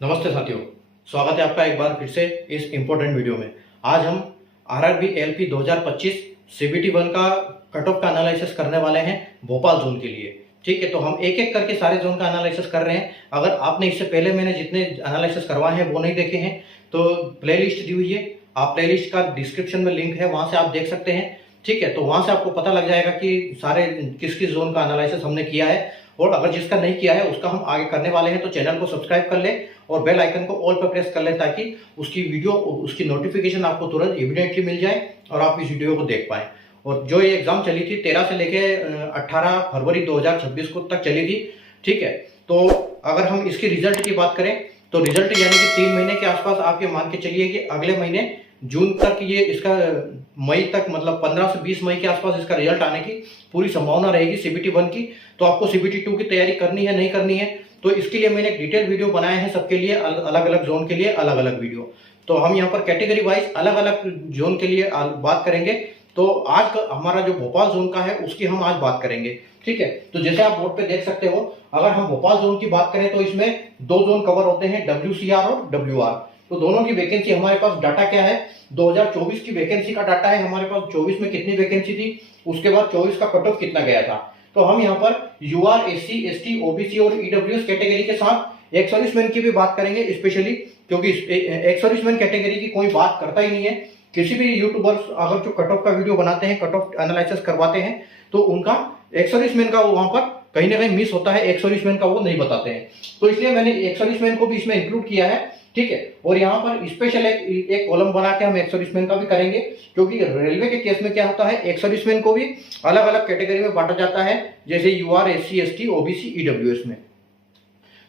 नमस्ते साथियों, स्वागत है आपका एक बार फिर से इस इम्पोर्टेंट वीडियो में। आज हम आरआरबी एलपी 2025 सीबीटी 1 का कट ऑफ का एनालिसिस करने वाले हैं भोपाल जोन के लिए। ठीक है, तो हम एक एक करके सारे जोन का एनालिसिस कर रहे हैं। अगर आपने इससे पहले मैंने जितने एनालिसिस करवाए हैं वो नहीं देखे हैं तो प्लेलिस्ट दी हुई है, आप प्लेलिस्ट का डिस्क्रिप्शन में लिंक है, वहां से आप देख सकते हैं। ठीक है, तो वहां से आपको पता लग जाएगा कि सारे किस किस जोन का एनालिसिस हमने किया है, और अगर जिसका नहीं किया है उसका हम आगे करने वाले हैं। तो चैनल को सब्सक्राइब कर ले और बेल आइकन को ऑल पर प्रेस कर ले ताकि उसकी वीडियो उसकी नोटिफिकेशन आपको तुरंत इमीडिएटली मिल जाए और आप इस वीडियो को देख पाएं। और जो ये एग्जाम चली थी 13 से लेके 18 फरवरी 2026 को तक चली थी। ठीक है, तो अगर हम इसकी रिजल्ट की बात करें तो रिजल्ट यानी कि 3 महीने के आसपास आप ये मान के चलिए कि अगले महीने जून तक ये इसका मई तक मतलब 15 से 20 मई के आसपास इसका रिजल्ट आने की पूरी संभावना रहेगी सीबीटी 1 की। तो आपको सीबीटी 2 की तैयारी करनी है नहीं करनी है, तो इसके लिए मैंने एक डिटेल वीडियो बनाए हैं सबके लिए, अलग अलग जोन के लिए अलग अलग वीडियो। तो हम यहाँ पर कैटेगरी वाइज अलग अलग जोन के लिए बात करेंगे। तो आज का हमारा जो भोपाल जोन का है उसकी हम आज बात करेंगे। ठीक है, तो जैसे आप बोर्ड पे देख सकते हो, अगर हम भोपाल जोन की बात करें तो इसमें 2 जोन कवर होते हैं, WCR और WR। तो दोनों की वैकेंसी हमारे पास डाटा क्या है, 2024 की वैकेंसी का डाटा है हमारे पास। 24 में कितनी वैकेंसी थी, उसके बाद 24 का कट ऑफ कितना गया था। तो हम यहाँ पर UR, SC, ST, OBC और EWS कैटेगरी के साथ एक्स सर्विसमैन की भी बात करेंगे स्पेशली, क्योंकि एक्स सर्विसमैन कैटेगरी की कोई बात करता ही नहीं है। किसी भी यूट्यूबर्स अगर जो कट ऑफ का वीडियो बनाते हैं, कट ऑफ एनालिसिस करवाते हैं, तो उनका एक्स सर्विसमैन का वो वहां पर कहीं ना कहीं मिस होता है, एक्स सर्विसमैन का वो नहीं बताते हैं। तो इसलिए मैंने एक्स सर्विसमैन को भी इसमें इंक्लूड किया है। ठीक है, और यहाँ पर स्पेशल एक कॉलम बना के हम एक्स सर्विसमैन का भी करेंगे, क्योंकि रेलवे के केस में क्या होता है, एक्स सर्विसमैन को भी अलग अलग कैटेगरी में बांटा जाता है, जैसे UR, SC, ST, OBC, EWS में।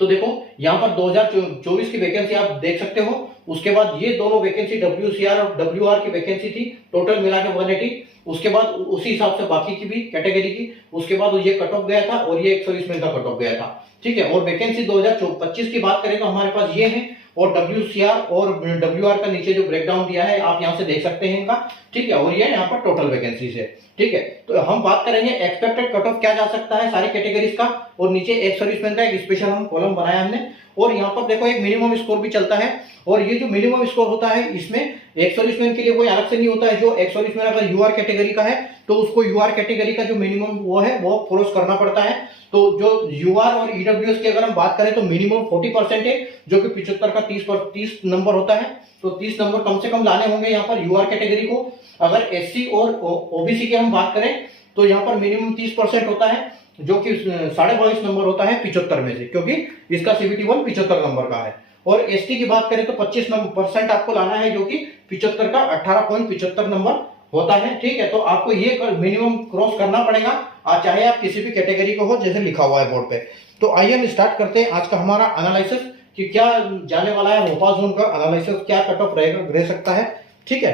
तो देखो यहाँ पर 2024 की वैकेंसी आप देख सकते हो। उसके बाद ये दोनों वैकेंसी WCR और WR की वैकेंसी थी, टोटल मिला के 180। उसके बाद उसी हिसाब से बाकी की भी कैटेगरी की, उसके बाद ये कट ऑफ गया था और ये एक सर्विसमैन का कट ऑफ गया था। ठीक है, और वैकेंसी 2025 की बात करें तो हमारे पास ये है, और WCR और WR का नीचे जो ब्रेकडाउन दिया है आप यहाँ से देख सकते हैं इनका। ठीक है, और ये यहाँ पर टोटल वैकेंसी है। ठीक है, तो हम बात करेंगे एक्सपेक्टेड कट ऑफ क्या जा सकता है सारी कैटेगरीज का, और नीचे एक सर्विसमैन का एक स्पेशल हम कॉलम बनाया हमने। और यहाँ पर देखो एक मिनिमम स्कोर भी चलता है, और ये जो मिनिमम स्कोर होता है इसमें एक सर्विसमैन के लिए कोई अलग से नहीं होता है। जो एक सर्विसमैन अगर UR कैटेगरी का है तो उसको UR कैटेगरी का जो मिनिमम वो है वो क्रॉस करना पड़ता है। तो जो UR और EWS की अगर हम बात करें तो मिनिमम 40% है, जो कि 75 का 30 नंबर होता है। तो 30 नंबर कम से कम लाने होंगे यहाँ पर UR कैटेगरी को। अगर SC और OBC की हम बात करें तो यहाँ पर मिनिमम 30% होता है, जो कि 22.5 नंबर होता है 75 में से, क्योंकि इसका CBT 1 75 नंबर का है। और ST की बात करें तो 25% आपको लाना है, जो कि 75 का 18.75 नंबर होता है। ठीक है, तो आपको ये मिनिमम क्रॉस करना पड़ेगा, चाहे आप किसी भी कैटेगरी को हो, जैसे लिखा हुआ है बोर्ड पे। तो आइए हम स्टार्ट करते हैं आज का हमारा एनालिसिस कि क्या जाने वाला है भोपाल जोन का एनालिसिस, क्या कट ऑफ रह सकता है। ठीक है,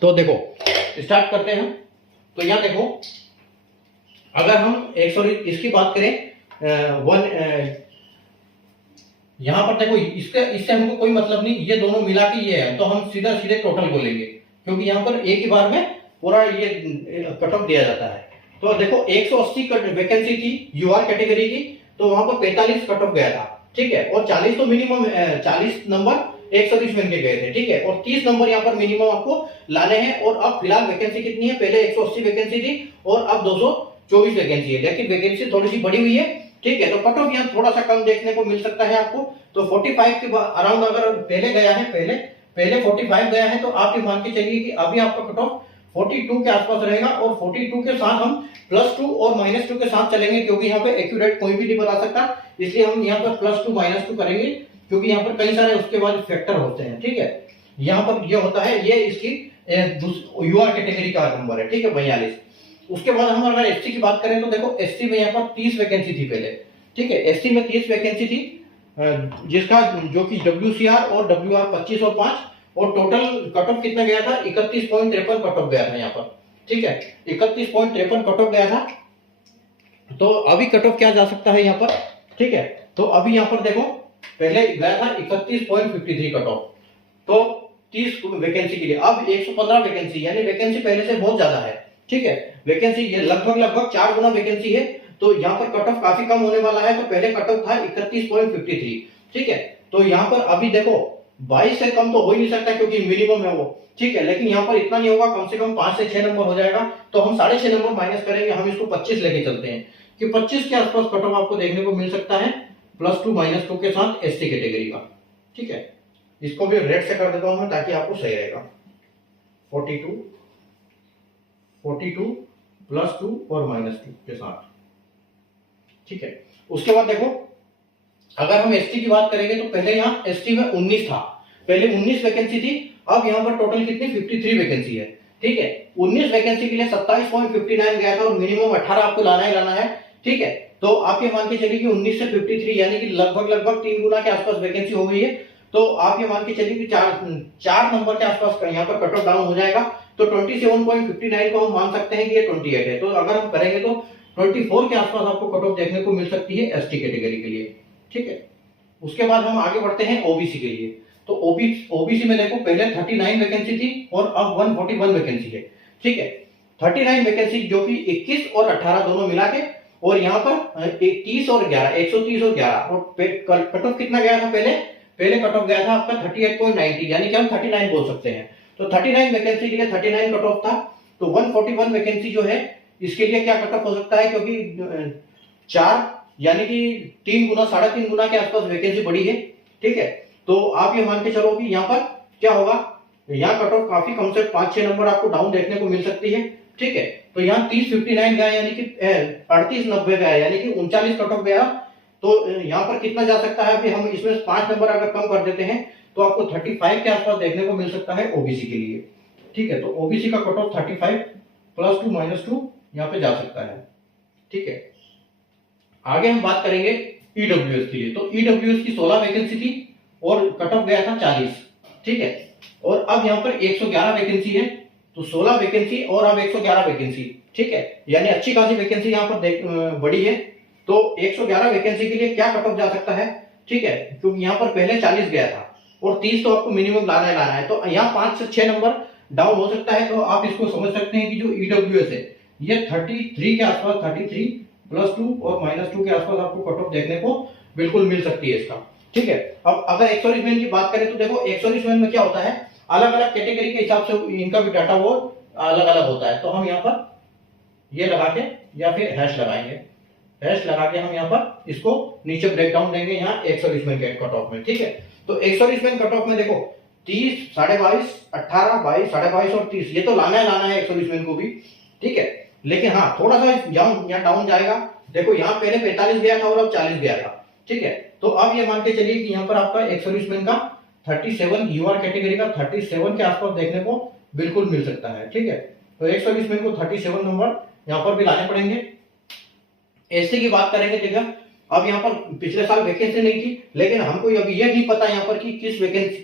तो देखो स्टार्ट करते हैं हम। तो यहाँ देखो, अगर हम इसकी बात करें यहाँ पर देखो इससे हमको कोई मतलब नहीं, ये दोनों मिला के ये है, तो हम सीधे टोटल बोलेंगे, क्योंकि यहाँ पर एक ही बार में पूरा ये कट ऑफ दिया जाता है। तो देखो 180 वैकेंसी थी UR कैटेगरी की, तो वहां पर 45 कट ऑफ गया था। ठीक है, और 40 तो मिनिमम 40 नंबर एक सर्विसमैन के गए थे। ठीक है, और 30 नंबर यहाँ पर मिनिमम आपको लाने हैं। और अब फिलहाल वैकेंसी कितनी है, पहले 180 वैकेंसी थी और अब 224 वैकेंसी है, लेकिन वैकेंसी थोड़ी सी बढ़ी हुई है। ठीक है, तो कट ऑफ यहाँ थोड़ा सा कम देखने को मिल सकता है आपको। तो 45 के अराउंड अगर पहले गया है, पहले 45 गया है, तो आप ये मान के चलिए कि अभी आपका कट ऑफ 42 के आसपास रहेगा। और 42 के साथ हम +2 और -2 के साथ चलेंगे, क्योंकि यहाँ पे एक्यूरेट कोई भी नहीं बता सकता, इसलिए हम यहाँ पर +2 -2 करेंगे, क्योंकि यहाँ पर कई सारे उसके बाद फैक्टर होते हैं। ठीक है, यहाँ पर ये होता है, ये इसकी UR कैटेगरी का नंबर है। ठीक है, 42। उसके बाद हम अगर SC की बात करें तो देखो SC में यहाँ पर 30 वैकेंसी थी पहले। ठीक है, SC में 30 वैकेंसी थी, जिसका जो कि WCR और WR 25 और 5, और टोटल कट ऑफ कितना गया था, 31.53 कट ऑफ गया था यहाँ पर। ठीक है, 31.53 कट ऑफ गया था। तो अभी कट ऑफ क्या जा सकता है यहाँ पर। ठीक है, तो अभी यहाँ पर देखो पहले गया था 31.53 कट ऑफ, तो 30 वैकेंसी के लिए अब 115 वैकेंसी, यानी वैकेंसी पहले से बहुत ज्यादा है। ठीक है, वैकेंसी ये लगभग 4 गुना वैकेंसी है, तो यहाँ पर कट ऑफ काफी कम होने वाला है। तो पहले कट ऑफ था 31.53। ठीक है, तो यहाँ पर अभी देखो 22 से कम तो हो ही नहीं सकता क्योंकि मिनिमम है वो, ठीक है, लेकिन यहाँ पर इतना नहीं होगा, कम से कम 5 से 6 नंबर हो जाएगा। तो हम 6.5 नंबर माइनस करेंगे, हम इसको 25 लेके चलते हैं कि 25 के आसपास कट ऑफ आपको देखने को मिल सकता है +2 -2 के साथ एसटी कैटेगरी का, ठीक है। इसको भी रेड से कर देता हूं मैं ताकि आपको सही रहेगा। 42 +2 और -2 के साथ, ठीक है। उसके बाद देखो अगर हम एसटी की बात करेंगे तो पहले यहाँ एसटी में 19 था, पहले 19 वैकेंसी थी, अब यहाँ पर टोटल कितनी 53 वैकेंसी है, ठीक है। 19 वैकेंसी के लिए 27.59 गया था और मिनिमम 18 आपको लाना है, ठीक है। तो आप ये मान के चलिए कि 19 से 53 यानी कि लगभग 3 गुना के आसपास वैकेंसी हो गई है। तो आप ये मान के चलिए कि चार नंबर के आसपास यहाँ पर कट ऑफ डाउन हो जाएगा। तो 27.59 को हम मान सकते हैं कि ये 28 है। तो अगर हम करेंगे तो 24 के आसपास आपको कट ऑफ देखने को मिल सकती है एसटी कैटेगरी के लिए, ठीक है। उसके बाद हम आगे बढ़ते हैं ओबीसी के लिए। तो ओबीसी में देखो पहले 39 वैकेंसी थी और अब 141 वैकेंसी है, ठीक है। 39 वैकेंसी जो कि 21 और 18 दोनों मिला के, और यहाँ पर 30 और 11, 130 और 11, और कट ऑफ कितना गया था पहले कट ऑफ गया था आपका 38.90, यानी कि हम 39 बोल सकते हैं। तो 39 वैकेंसी के लिए 39 कट ऑफ था। तो 141 वैकेंसी जो है इसके लिए क्या कट ऑफ हो सकता है, क्योंकि 4 यानी कि 3 गुना 3.5 गुना के आसपास वैकेंसी बढ़ी है, ठीक है। तो आप ये मान के चलो कि यहाँ पर क्या होगा, यहाँ कट ऑफ काफी कम से 5-6 नंबर आपको डाउन देखने को मिल सकती है, ठीक है। तो यहाँ 30-59 गया यानी कि 38-90 गया यानी कि 39 कट ऑफ गया। तो यहाँ पर कितना जा सकता है, अभी हम इसमें 5 नंबर अगर कम कर देते हैं तो आपको 35 के आसपास देखने को मिल सकता है ओबीसी के लिए, ठीक है। तो ओबीसी का कट ऑफ 35 +2 -2 यहाँ पे जा सकता है, ठीक है। आगे हम बात करेंगे ईडब्ल्यूएस के लिए। तो ईडब्ल्यूएस की 16 वैकेंसी थी और कट ऑफ गया था 40, ठीक है। और अब यहाँ पर 111 वैकेंसी है, तो 16 वैकेंसी और अब 111 वैकेंसी, ठीक है, यानी अच्छी खासी वैकेंसी यहाँ पर बड़ी है। तो 111 वैकेंसी के लिए क्या कट ऑफ जा सकता है, ठीक है, क्योंकि यहाँ पर पहले 40 गया था और 30 तो आपको मिनिमम लाना है। तो यहाँ 5 से 6 नंबर डाउन हो सकता है। तो आप इसको समझ सकते हैं कि जो ईडब्ल्यूएस है ये 33 के आसपास, 33 +2 और -2 के आसपास आपको कट ऑफ देखने को बिल्कुल मिल सकती है इसका, ठीक है। अब अगर एक्स-सर्विसमैन की बात करें तो देखो एक्स-सर्विसमैन में क्या होता है, अलग अलग कैटेगरी के हिसाब से इनका भी डाटा वो अलग अलग होता है। तो हम यहाँ पर ये लगा के या फिर हैश लगाएंगे, हैश लगा के हम यहाँ पर इसको नीचे ब्रेक डाउन देंगे यहाँ एक्स-सर्विसमैन के कट ऑफ में, ठीक है। तो एक्स-सर्विसमैन कट ऑफ में देखो 30, 22.5, 18, 22, 22.5 और 30 ये तो लाना है एक्स-सर्विसमैन को भी, ठीक है। लेकिन हाँ थोड़ा सा यहाँ डाउन जाएगा। देखो यहाँ पहले 45 गया था और अब 40 गया था, ठीक है। तो अब ये मान के चलिए कि यहाँ पर आपका एक्स-सर्विसमैन का 37 यूआर कैटेगरी का 37 के आसपास देखने को बिल्कुल मिल सकता है, ठीक है। तो एक्स-सर्विसमैन को 37 नंबर यहाँ पर भी लाने पड़ेंगे। एससी की बात करेंगे, ठीक है। अब यहाँ पर पिछले साल वैकेंसी नहीं थी, लेकिन हमको अभी ये नहीं पता यहाँ पर कि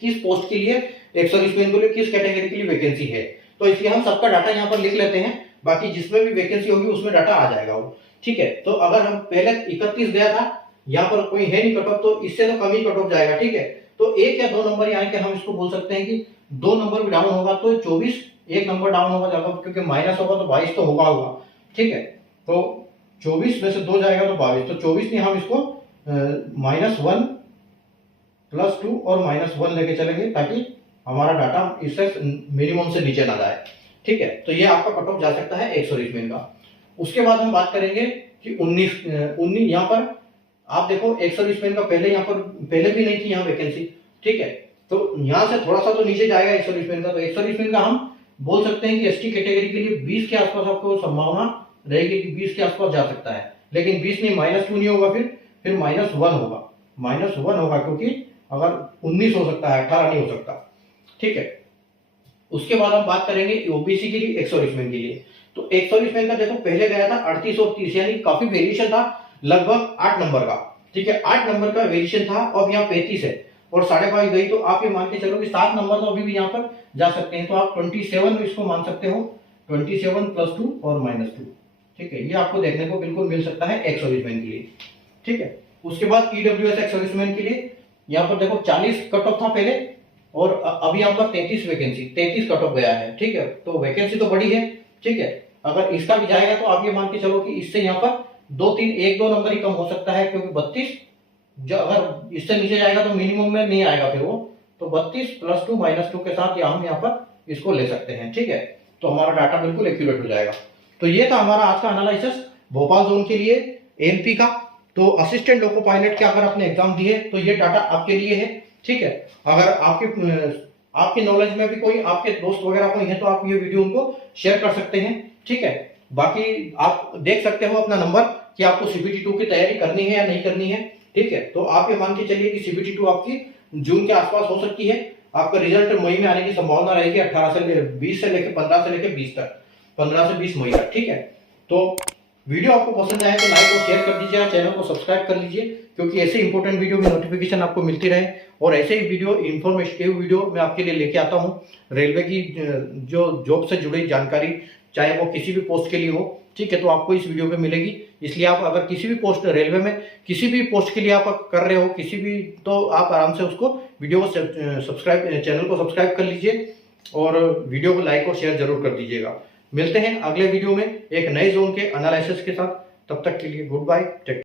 किस पोस्ट के लिए एक्स-सर्विसमैन के लिए किस कैटेगरी के लिए वैकेंसी है। तो इसलिए हम सबका डाटा यहाँ पर लिख लेते हैं, बाकी जिसमें भी वैकेंसी होगी उसमें डाटा आ जाएगा वो, ठीक है। तो अगर हम पहले 31 गया था, यहाँ पर कोई है नहीं कट ऑफ, तो इससे तो कम ही कट ऑफ जाएगा, ठीक है। तो 1 या 2 नंबर यहाँ के हम इसको बोल सकते हैं कि 2 नंबर भी डाउन होगा तो 24, 1 नंबर डाउन होगा क्योंकि माइनस होगा तो 22 तो होगा, ठीक है। तो 24 में से 2 जाएगा तो 22, तो 24 नहीं हम इसको -1 +2 और -1 लेके चलेंगे ताकि हमारा डाटा इससे मिनिमम से नीचे ना जाए, ठीक है। तो ये आपका कट ऑफ जा सकता है एक्स-सर्विसमैन का। उसके बाद हम बात करेंगे कि 19 यहाँ पर आप देखो एक्स-सर्विसमैन का पहले भी नहीं थी यहाँ वैकेंसी, ठीक है। तो यहाँ से थोड़ा सा तो नीचे जाएगा एक्स-सर्विसमैन का। तो एक्स-सर्विसमैन का हम बोल सकते हैं कि एसटी कैटेगरी के लिए 20 के आसपास आपको संभावना रहेगी कि 20 के आसपास जा सकता है, लेकिन 20 नहीं -2 नहीं होगा, फिर -1 होगा क्योंकि अगर 19 हो सकता है, 18 नहीं हो सकता, ठीक है। उसके बाद हम बात करेंगे ओबीसी के लिए, एक्स-सर्विसमैन के लिए। तो एक्स-सर्विसमैन का देखो पहले गया था 38 और 30, यानी काफी वेरिएशन था, लगभग 8 नंबर का, ठीक है। 8 नंबर का वेरिएशन था। अब यहाँ 35 है और 22.5 गई, तो आप ये मान के चलो कि 7 नंबर तो अभी भी यहाँ पर जा सकते हैं। तो आप 27 इसको मान सकते हो, 27 +2 और -2, ठीक है। ये आपको देखने को बिल्कुल मिल सकता है एक्स-सर्विसमैन के लिए, ठीक है। उसके बाद ईडब्ल्यूएस एक्स-सर्विसमैन के लिए यहाँ पर देखो 40 कट ऑफ था पहले और अभी यहाँ पर 33 कट ऑफ गया है, ठीक है। तो वैकेंसी तो बड़ी है, ठीक है। अगर इसका भी जाएगा तो आप ये मान के चलो कि इससे यहाँ पर 1-2 नंबर ही कम हो सकता है, क्योंकि 32 जो अगर इससे नीचे जाएगा तो मिनिमम में नहीं आएगा फिर वो, तो 32 + 2 - 2 के साथ हम यहाँ पर इसको ले सकते हैं। ठीक है, तो हमारा डाटा बिल्कुल एक्यूरेट हो जाएगा। तो ये था हमारा आज का एनालिसिस भोपाल जोन के लिए एएलपी का। तो असिस्टेंट लोको पायलट के अगर आपने एग्जाम दिए तो ये डाटा आपके लिए है। ठीक है, अगर आपकी नॉलेज में भी कोई आपके दोस्त वगैरह कोई है तो आप ये वीडियो उनको शेयर कर सकते हैं। ठीक है, बाकी आप देख सकते हो अपना नंबर कि आपको सीबीटी 2 की तैयारी करनी है या नहीं करनी है। ठीक है, तो आप ये मान के चलिए कि सीबीटी 2 आपकी जून के आसपास हो सकती है। आपका रिजल्ट मई में आने की संभावना रहेगी 18 से 20 से लेकर 15 से लेकर 20 तक, 15 से 20 मई तक। ठीक है, तो वीडियो आपको पसंद आए तो लाइक और शेयर कर दीजिए, चैनल को सब्सक्राइब कर लीजिए, क्योंकि ऐसे इंपॉर्टेंट वीडियो की नोटिफिकेशन आपको मिलती रहे और ऐसे ही वीडियो इन्फॉर्मेटिव वीडियो मैं आपके लिए लेके आता हूँ। रेलवे की जो जॉब से जुड़ी जानकारी, चाहे वो किसी भी पोस्ट के लिए हो, ठीक है, तो आपको इस वीडियो पे मिलेगी। इसलिए आप अगर किसी भी पोस्ट रेलवे में किसी भी पोस्ट के लिए आप कर रहे हो किसी भी, तो आप आराम से उसको वीडियो को सब्सक्राइब, चैनल को सब्सक्राइब कर लीजिए और वीडियो को लाइक और शेयर जरूर कर दीजिएगा। मिलते हैं अगले वीडियो में एक नए जोन के एनालिसिस के साथ। तब तक के लिए गुड बाय, टेक।